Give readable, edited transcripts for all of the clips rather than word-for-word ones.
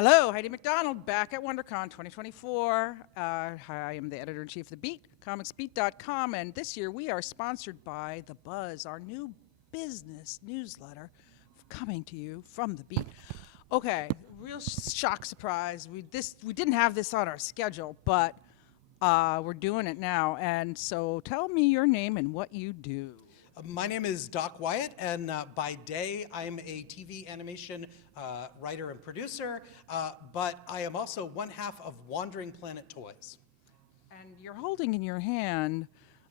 Hello, Heidi McDonald, back at WonderCon 2024. I am the editor-in-chief of The Beat, comicsbeat.com, and this year we are sponsored by The Buzz, our new business newsletter coming to you from The Beat. Okay, real shock surprise. We didn't have this on our schedule, but we're doing it now. And so tell me your name and what you do. My name is Doc Wyatt, and by day I'm a TV animation writer and producer, but I am also one half of Wandering Planet Toys. And you're holding in your hand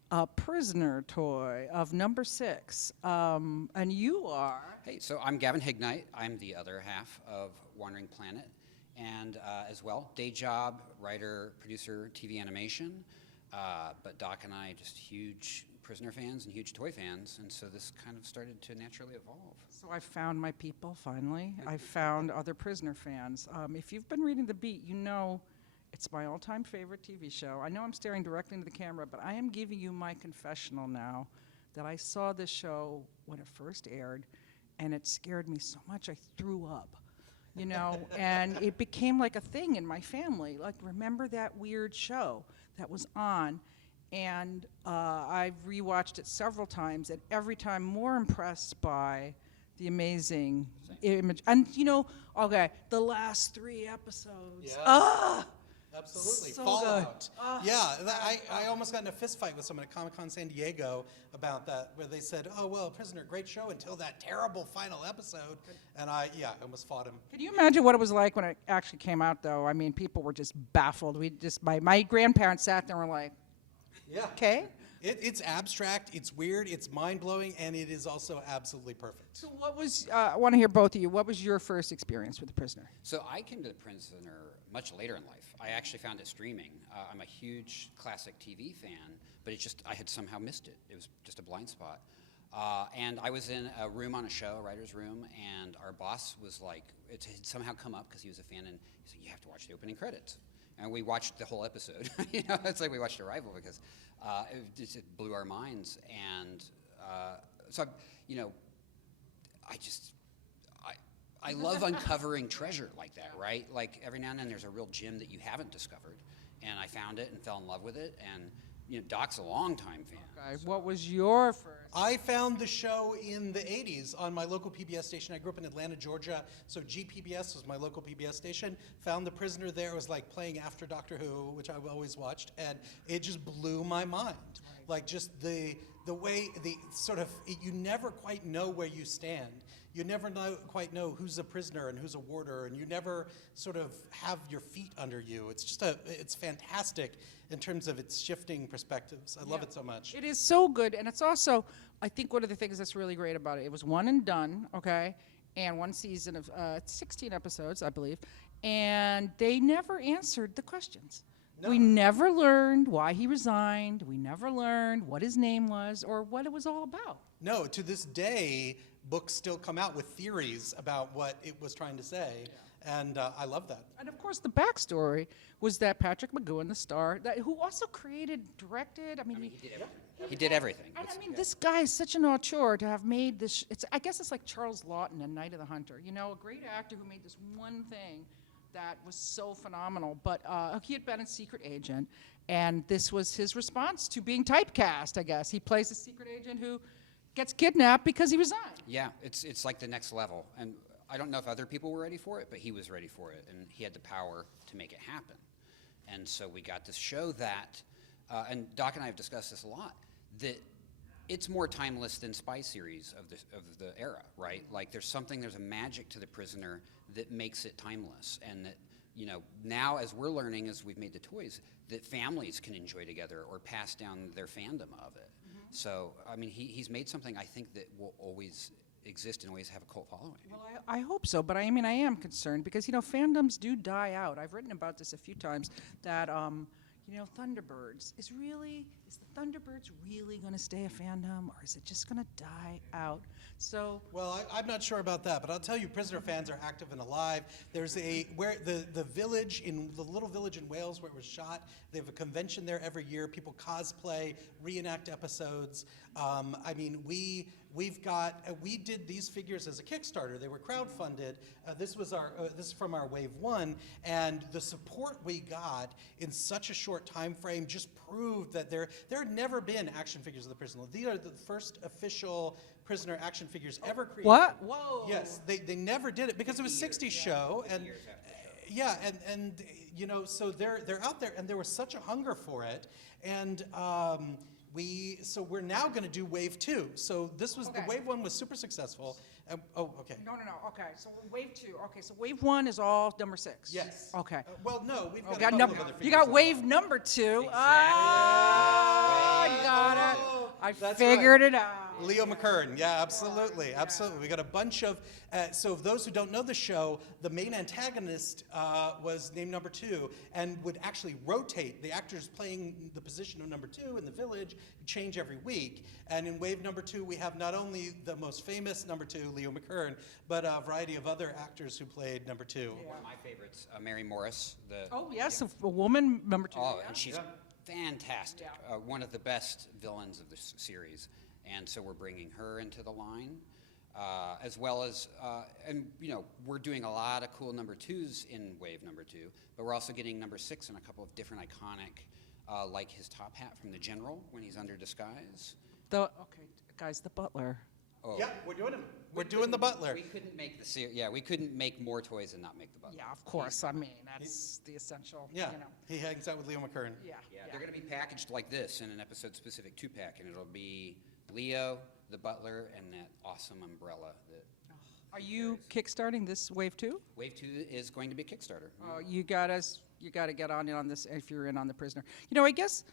a prisoner toy of number 6, and you are? Hey, so I'm Gavin Hignight. I'm the other half of Wandering Planet, and as well, day job, writer, producer, TV animation, but Doc and I just huge Prisoner fans and huge toy fans, and so this kind of started to naturally evolve. So I found my people, finally. I found other Prisoner fans. If you've been reading The Beat, you know it's my all-time favorite TV show. I know I'm staring directly into the camera, but I am giving you my confessional now that I saw this show when it first aired, and it scared me so much I threw up, you know, and it became like a thing in my family. Like, remember that weird show that was on? And I've rewatched it several times, and every time more impressed by the amazing image. And, you know, okay, the last 3 episodes. Yeah. Absolutely. So Fallout. good. I almost got in a fist fight with someone at Comic-Con San Diego about that, where they said, oh, well, Prisoner, great show until that terrible final episode. And I almost fought him. Can you imagine what it was like when it actually came out, though? I mean, people were just baffled. My grandparents sat there and were like, yeah. okay. It's abstract, it's weird, it's mind-blowing, and it is also absolutely perfect. So what was, I want to hear both of you, what was your first experience with The Prisoner? So I came to The Prisoner much later in life. I actually found it streaming. I'm a huge classic TV fan, but I had somehow missed it. It was just a blind spot. And I was in a room on a show, a writer's room, and our boss was like, it had somehow come up because he was a fan, and he said, you have to watch the opening credits. And we watched the whole episode. You know, it's like we watched Arrival because it blew our minds. And so, you know, I love uncovering treasure like that, right? Like every now and then there's a real gem that you haven't discovered. And I found it and fell in love with it. And, you know, Doc's a longtime fan. Okay, what was your first? I found the show in the 80s on my local PBS station. I grew up in Atlanta, Georgia, so GPBS was my local PBS station. Found The Prisoner there. It was like playing after Doctor Who, which I've always watched, and it just blew my mind. Like just the way, you never quite know where you stand. You never quite know who's a prisoner and who's a warder, and you never sort of have your feet under you. It's just it's fantastic in terms of its shifting perspectives. I love it so much. It is so good, and it's also, I think one of the things that's really great about it, it was one and done, okay, and one season of 16 episodes, I believe, and they never answered the questions. No. We never learned why he resigned. We never learned what his name was or what it was all about. No, to this day, books still come out with theories about what it was trying to say, and I love that. And of course, the backstory was that Patrick McGowan, the star, who also created, directed. He did everything. I mean, this guy is such an auteur to have made this. I guess it's like Charles Lawton in Night of the Hunter. You know, a great actor who made this one thing that was so phenomenal. But he had been a secret agent, and this was his response to being typecast, I guess. He plays a secret agent who gets kidnapped because he resigned. Yeah, it's like the next level. And I don't know if other people were ready for it, but he was ready for it, and he had the power to make it happen. And so we got to show that, and Doc and I have discussed this a lot, that it's more timeless than spy series of the era, right? Like there's a magic to The Prisoner that makes it timeless, and that, you know, now as we're learning, as we've made the toys, that families can enjoy together or pass down their fandom of it. Mm-hmm. So, I mean, he's made something I think that will always exist and always have a cult following. Well, I hope so, but I mean, I am concerned because, you know, fandoms do die out. I've written about this a few times that, you know, Thunderbirds is really is the Thunderbirds really going to stay a fandom, or is it just going to die out? So, Well, I'm not sure about that, but I'll tell you, Prisoner fans are active and alive. There's where the village, in the little village in Wales where it was shot, they have a convention there every year. People cosplay, reenact episodes. I mean, we did these figures as a Kickstarter. They were crowdfunded. This is from our Wave 1, and the support we got in such a short time frame just proved that there had never been action figures of the Prisoner. These are the first official Prisoner action figures ever created. what? Whoa. Yes, they never did it because it was 60s show, and yeah, and you know, so they're out there, and there was such a hunger for it, and so we're now going to do Wave 2. So this was Okay. the Wave 1 was super successful. Okay. No. Okay, so Wave 2. Okay, so Wave 1 is all number 6. Yes. Okay. Well, no, we've got You a got, couple of other you figures got on Wave that. number 2. Exactly. Ah, got it. Oh, I that's figured right. it out. Leo McKern, yeah, absolutely, absolutely. We got a bunch of, so those who don't know the show, the main antagonist was named number 2 and would actually rotate. The actors playing the position of number 2 in the village change every week. And in Wave number 2, we have not only the most famous number 2, Leo McKern, but a variety of other actors who played number 2. Yeah. One of my favorites, Mary Morris. Oh, yes, a woman, number 2. Oh, yeah. and she's fantastic. Yeah. One of the best villains of the series. And so we're bringing her into the line, as well as, and you know, we're doing a lot of cool number 2s in Wave number 2, but we're also getting number 6 and a couple of different iconic, like his top hat from the General when he's under disguise. Okay, guys, the butler. Oh, Yeah, we're doing him. We're doing the Butler. we couldn't make the series. Yeah, we couldn't make more toys and not make the Butler. Yeah, of course. I mean, that's the essential, Yeah, you know. he hangs out with Leo McKern. Yeah. Yeah, they're going to be packaged like this in an episode-specific 2-pack, and it'll be Leo, the Butler, and that awesome umbrella. Are you kickstarting this Wave 2? Wave 2 is going to be a Kickstarter. You got to get on this if you're in on the Prisoner. You know, I guess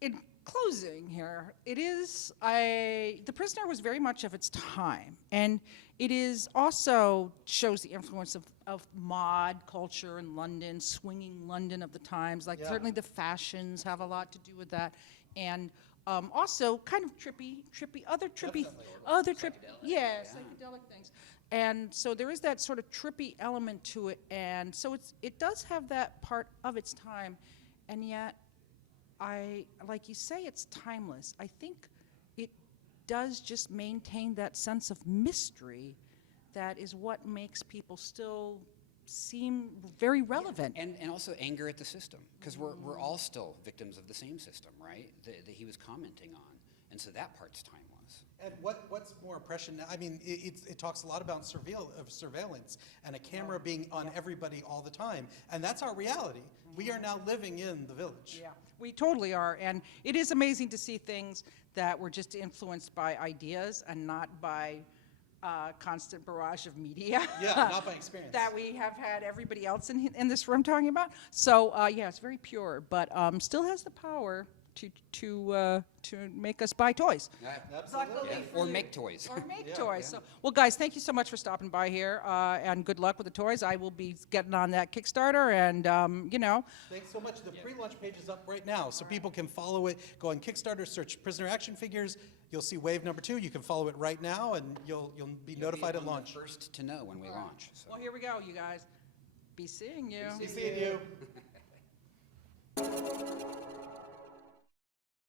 in closing here, the Prisoner was very much of its time, and it is also shows the influence of mod culture in London, swinging London of the times. Like Yeah. certainly the fashions have a lot to do with that, and also kind of trippy, Definitely. yeah, psychedelic things. And so there is that sort of trippy element to it, and so it does have that part of its time, and yet like you say, it's timeless. I think it does just maintain that sense of mystery that is what makes people still seem very relevant. And also anger at the system, because we're all still victims of the same system, right? That he was commenting on, and so that part's timeless. And what's more oppression? I mean, it talks a lot about surveillance and a camera being on everybody all the time, and that's our reality. We are now living in the village. Yeah, we totally are, and it is amazing to see things that were just influenced by ideas and not by constant barrage of media. Yeah, not by experience. That we have had everybody else in this room talking about. So yeah, it's very pure, but still has the power to make us buy toys. Absolutely. Yeah. Or make toys. Or make Yeah, toys. yeah. So, well, guys, thank you so much for stopping by here, and good luck with the toys. I will be getting on that Kickstarter, and you know, Thanks so much. The pre-launch page is up right now, so people can follow it. Go on Kickstarter, search Prisoner Action Figures. You'll see Wave number 2. You can follow it right now, and you'll be notified at You'll be launch. the first to know when we launch. So. well, here we go, you guys. Be seeing you. See you.